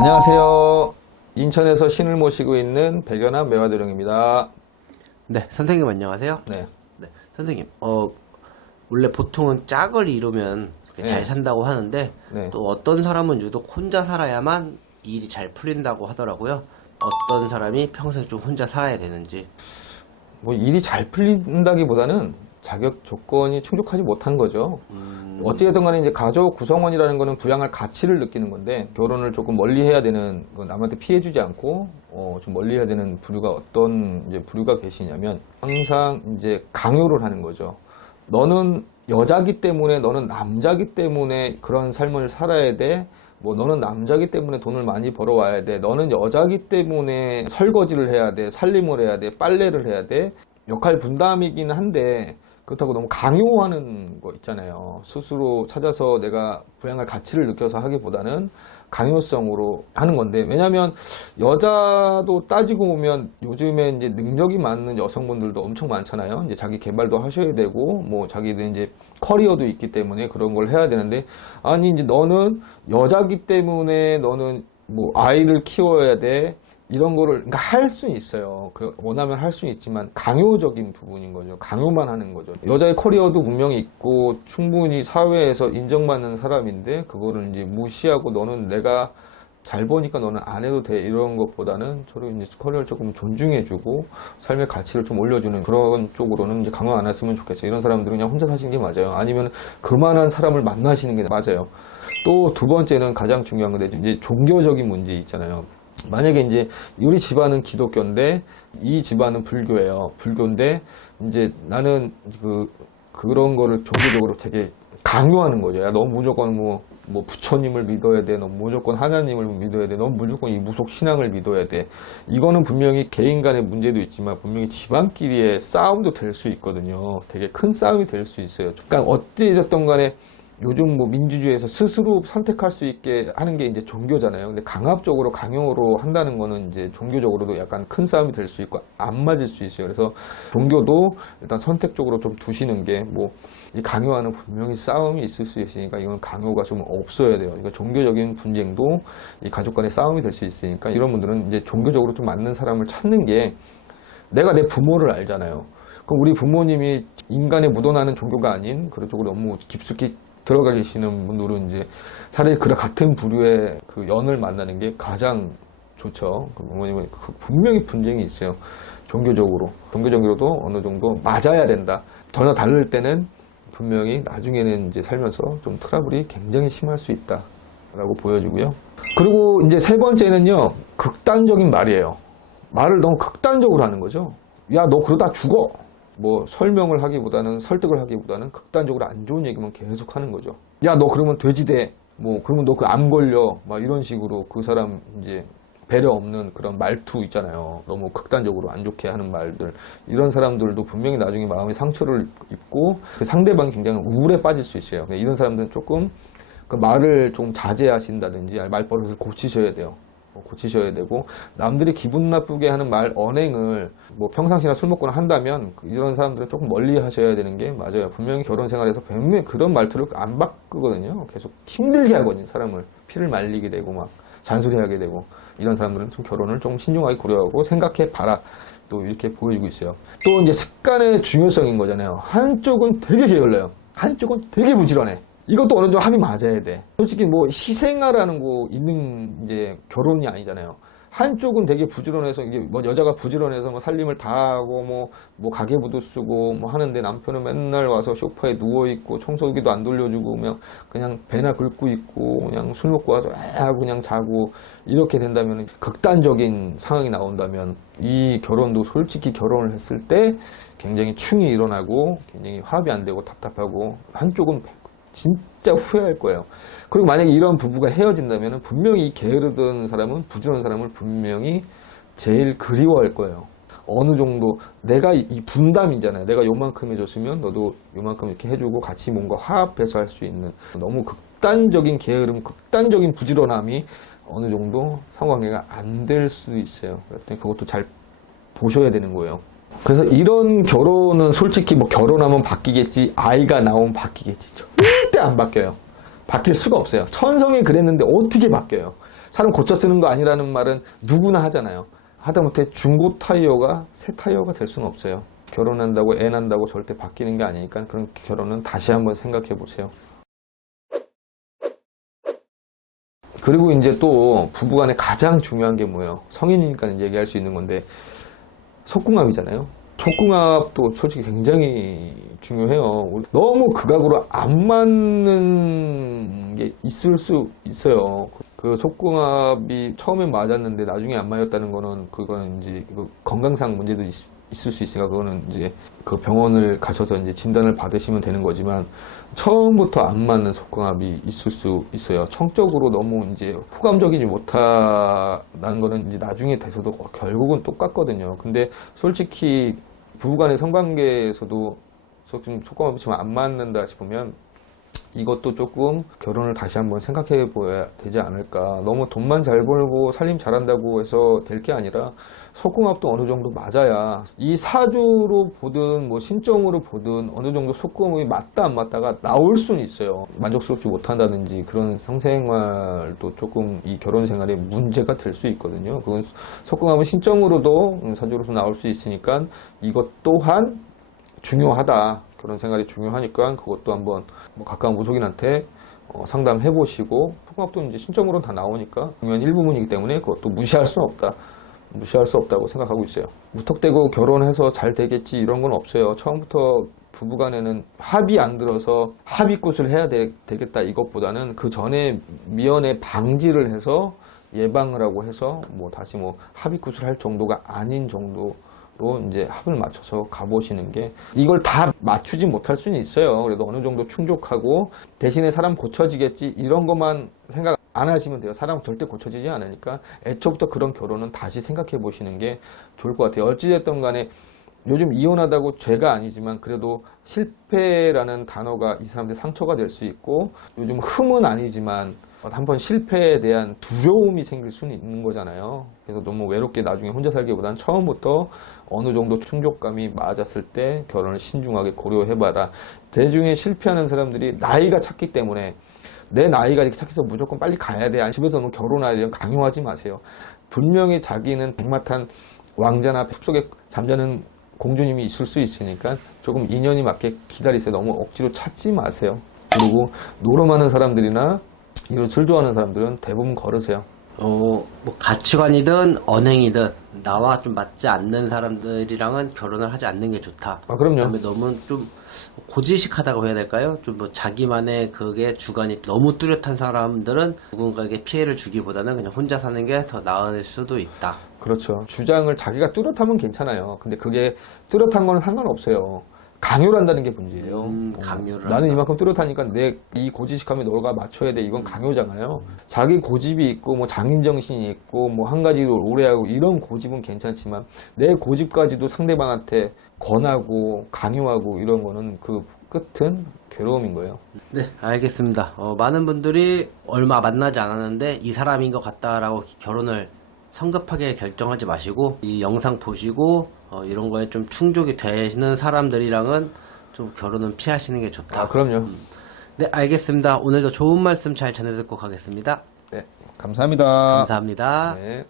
안녕하세요. 인천에서 신을 모시고 있는 백연한 매화도령입니다. 네, 선생님 안녕하세요. 네. 네, 선생님, 원래 보통은 짝을 이루면 잘 네. 산다고 하는데 네. 또 어떤 사람은 유독 혼자 살아야만 일이 잘 풀린다고 하더라고요. 어떤 사람이 평소에 좀 혼자 살아야 되는지. 뭐 일이 잘 풀린다기보다는 자격 조건이 충족하지 못한 거죠. 어찌됐든 간에 이제 가족 구성원이라는 거는 부양할 가치를 느끼는 건데, 결혼을 조금 멀리 해야 되는, 남한테 피해주지 않고 좀 멀리 해야 되는 부류가 어떤 이제 부류가 계시냐면, 항상 이제 강요를 하는 거죠. 너는 여자기 때문에, 너는 남자기 때문에 그런 삶을 살아야 돼. 뭐 너는 남자기 때문에 돈을 많이 벌어와야 돼. 너는 여자기 때문에 설거지를 해야 돼. 살림을 해야 돼. 빨래를 해야 돼. 역할 분담이긴 한데, 그렇다고 너무 강요하는 거 있잖아요. 스스로 찾아서 내가 부양할 가치를 느껴서 하기보다는 강요성으로 하는 건데, 왜냐면 여자도 따지고 보면 요즘에 이제 능력이 많은 여성분들도 엄청 많잖아요. 이제 자기 개발도 하셔야 되고, 뭐 자기도 이제 커리어도 있기 때문에 그런 걸 해야 되는데, 아니 이제 너는 여자기 때문에 너는 뭐 아이를 키워야 돼. 이런 거를 그러니까 할 수 있어요. 원하면 할 수 있지만 강요적인 부분인 거죠. 강요만 하는 거죠. 여자의 커리어도 분명히 있고 충분히 사회에서 인정받는 사람인데, 그거를 이제 무시하고 너는 내가 잘 보니까 너는 안 해도 돼, 이런 것보다는 저를 이제 커리어를 조금 존중해주고 삶의 가치를 좀 올려주는 그런 쪽으로는 이제 강요 안 했으면 좋겠어요. 이런 사람들은 그냥 혼자 사시는 게 맞아요. 아니면 그만한 사람을 만나시는 게 맞아요. 또 두 번째는 가장 중요한 건데, 이제 종교적인 문제 있잖아요. 만약에 이제 우리 집안은 기독교인데 이 집안은 불교예요. 불교인데 이제 나는 그런 거를 종교적으로 되게 강요하는 거죠. 야, 너 무조건 뭐 부처님을 믿어야 돼. 너 무조건 하나님을 믿어야 돼. 너 무조건 이 무속 신앙을 믿어야 돼. 이거는 분명히 개인 간의 문제도 있지만 분명히 집안끼리의 싸움도 될 수 있거든요. 되게 큰 싸움이 될 수 있어요. 그러니까 어찌됐든 간에 요즘 뭐 민주주의에서 스스로 선택할 수 있게 하는 게 이제 종교잖아요. 근데 강압적으로 강요로 한다는 거는 이제 종교적으로도 약간 큰 싸움이 될 수 있고 안 맞을 수 있어요. 그래서 종교도 일단 선택적으로 좀 두시는 게, 뭐 이 강요하는 분명히 싸움이 있을 수 있으니까 이건 강요가 좀 없어야 돼요. 그러니까 종교적인 분쟁도 이 가족 간의 싸움이 될 수 있으니까 이런 분들은 이제 종교적으로 좀 맞는 사람을 찾는 게, 내가 내 부모를 알잖아요. 그럼 우리 부모님이 인간에 묻어나는 종교가 아닌 그런 쪽으로 너무 깊숙이 들어가 계시는 분들은 이제 차라리 그 같은 부류의 그 연을 만나는 게 가장 좋죠. 부모님은 분명히 분쟁이 있어요. 종교적으로도 어느 정도 맞아야 된다. 전혀 다를 때는 분명히 나중에는 이제 살면서 좀 트러블이 굉장히 심할 수 있다라고 보여지고요. 그리고 이제 세 번째는요, 극단적인 말이에요. 말을 너무 극단적으로 하는 거죠. 야, 너 그러다 죽어. 뭐 설명을 하기보다는, 설득을 하기보다는 극단적으로 안 좋은 얘기만 계속 하는 거죠. 야, 너 그러면 돼지 돼. 뭐 그러면 너 그 암 걸려. 막 이런 식으로 그 사람 이제 배려 없는 그런 말투 있잖아요. 너무 극단적으로 안 좋게 하는 말들. 이런 사람들도 분명히 나중에 마음의 상처를 입고 그 상대방이 굉장히 우울에 빠질 수 있어요. 이런 사람들은 조금 그 말을 좀 자제하신다든지 말버릇을 고치셔야 돼요. 고치셔야 되고, 남들이 기분 나쁘게 하는 말 언행을 뭐 평상시나 술 먹거나 한다면 이런 사람들은 조금 멀리 하셔야 되는 게 맞아요. 분명히 결혼 생활에서 분명히 그런 말투를 안 바꾸거든요. 계속 힘들게 하거든요. 사람을 피를 말리게 되고 막 잔소리하게 되고, 이런 사람들은 좀 결혼을 좀 신중하게 고려하고 생각해 봐라, 또 이렇게 보여주고 있어요. 또 이제 습관의 중요성인 거잖아요. 한쪽은 되게 게을러요. 한쪽은 되게 부지런해. 이것도 어느 정도 합이 맞아야 돼. 솔직히 뭐 희생하라는 거 있는 이제 결혼이 아니잖아요. 한쪽은 되게 부지런해서, 이게 뭐 여자가 부지런해서 뭐 살림을 다 하고 뭐 가계부도 쓰고 뭐 하는데, 남편은 맨날 와서 소파에 누워 있고 청소기도 안 돌려주고 그냥 배나 긁고 있고 그냥 술 먹고 와서 하고 그냥 자고, 이렇게 된다면, 극단적인 상황이 나온다면 이 결혼도 솔직히 결혼을 했을 때 굉장히 충이 일어나고 굉장히 화합이 안 되고 답답하고, 한쪽은 진짜 후회할 거예요. 그리고 만약에 이런 부부가 헤어진다면 분명히 이 게으르던 사람은, 부지런한 사람을 분명히 제일 그리워할 거예요. 어느 정도 내가 이 분담이잖아요. 내가 요만큼 해줬으면 너도 요만큼 이렇게 해주고 같이 뭔가 화합해서 할 수 있는, 너무 극단적인 게으름, 극단적인 부지런함이 어느 정도 상관관계가 안 될 수 있어요. 그것도 잘 보셔야 되는 거예요. 그래서 이런 결혼은 솔직히 뭐 결혼하면 바뀌겠지, 아이가 나오면 바뀌겠지, 절대 안 바뀌어요. 바뀔 수가 없어요. 천성이 그랬는데 어떻게 바뀌어요? 사람 고쳐 쓰는 거 아니라는 말은 누구나 하잖아요. 하다못해 중고 타이어가 새 타이어가 될 수는 없어요. 결혼한다고 애 낳는다고 절대 바뀌는 게 아니니까 그런 결혼은 다시 한번 생각해 보세요. 그리고 이제 또 부부간에 가장 중요한 게 뭐예요? 성인이니까 이제 얘기할 수 있는 건데 속궁합이잖아요. 속궁합도 솔직히 굉장히 중요해요. 너무 극악으로 안 맞는 게 있을 수 있어요. 그 속궁합이 처음엔 맞았는데 나중에 안 맞았다는 거는 그거는 이제 건강상 문제도 있을 수 있으니까 그거는 이제 그 병원을 가셔서 이제 진단을 받으시면 되는 거지만 처음부터 안 맞는 속궁합이 있을 수 있어요. 청적으로 너무 이제 호감적이지 못하다는 거는 이제 나중에 돼서도 결국은 똑같거든요. 근데 솔직히 부부간의 성관계에서도 속궁합이 지금 안 맞는다 싶으면 이것도 조금 결혼을 다시 한번 생각해 보아야 되지 않을까. 너무 돈만 잘 벌고 살림 잘한다고 해서 될 게 아니라 속궁합도 어느 정도 맞아야 이 사주로 보든 뭐 신점으로 보든 어느 정도 속궁합이 맞다 안 맞다가 나올 수는 있어요. 만족스럽지 못한다든지 그런 성생활도 조금 이 결혼 생활에 문제가 될 수 있거든요. 그건 속궁합은 신점으로도 사주로서 나올 수 있으니까 이것 또한 중요하다. 결혼 생활이 중요하니까 그것도 한번 뭐 가까운 무속인한테 상담해 보시고 속궁합도 이제 신점으로는 다 나오니까 중요한 일부분이기 때문에 그것도 무시할 수는 없다. 무시할 수 없다고 생각하고 있어요. 무턱대고 결혼해서 잘 되겠지 이런 건 없어요. 처음부터 부부간에는 합이 안 들어서 합의굿을 해야 되겠다 이것보다는 그 전에 미연에 방지를 해서 예방을 하고 해서 뭐 다시 뭐 합의굿을 할 정도가 아닌 정도 로 이제 합을 맞춰서 가보시는 게 이걸 다 맞추지 못할 수는 있어요. 그래도 어느 정도 충족하고 대신에 사람 고쳐지겠지 이런 것만 생각 안 하시면 돼요. 사람은 절대 고쳐지지 않으니까 애초부터 그런 결혼은 다시 생각해 보시는 게 좋을 것 같아요. 어찌됐든 간에 요즘 이혼하다고 죄가 아니지만 그래도 실패라는 단어가 이 사람들 상처가 될 수 있고 요즘 흠은 아니지만 한번 실패에 대한 두려움이 생길 수는 있는 거잖아요. 그래서 너무 외롭게 나중에 혼자 살기보다는 처음부터 어느 정도 충족감이 맞았을 때 결혼을 신중하게 고려해봐라. 대중에 실패하는 사람들이 나이가 찼기 때문에 내 나이가 이렇게 착해서 무조건 빨리 가야 돼. 집에서 뭐 결혼하려면 강요하지 마세요. 분명히 자기는 백마탄 왕자나 숲속에 잠자는 공주님이 있을 수 있으니까 조금 인연이 맞게 기다리세요. 너무 억지로 찾지 마세요. 그리고 노름하는 사람들이나 이런 술 좋아하는 사람들은 대부분 걸으세요. 뭐 가치관이든 언행이든 나와 좀 맞지 않는 사람들이랑은 결혼을 하지 않는 게 좋다. 아, 그럼요. 그다음에 너무 좀 고지식하다고 해야 될까요? 좀 뭐 자기만의 그게 주관이 너무 뚜렷한 사람들은 누군가에게 피해를 주기보다는 그냥 혼자 사는 게 더 나을 수도 있다. 그렇죠. 주장을 자기가 뚜렷하면 괜찮아요. 근데 그게 뚜렷한 건 상관없어요. 강요를 한다는 게 문제예요. 강요를 나는 한다. 이만큼 뚜렷하니까 내 이 고지식함에 너가 맞춰야 돼. 이건 강요잖아요. 자기 고집이 있고 뭐 장인정신이 있고 뭐 한 가지를 오래 하고 이런 고집은 괜찮지만 내 고집까지도 상대방한테 권하고 강요하고 이런 거는 그 끝은 괴로움인 거예요. 네, 알겠습니다. 많은 분들이 얼마 만나지 않았는데 이 사람인 것 같다라고 결혼을 성급하게 결정하지 마시고 이 영상 보시고 이런 거에 좀 충족이 되시는 사람들이랑은 좀 결혼은 피하시는 게 좋다. 아, 그럼요. 네, 알겠습니다. 오늘도 좋은 말씀 잘 전해 듣고 가겠습니다. 네, 감사합니다. 감사합니다. 네.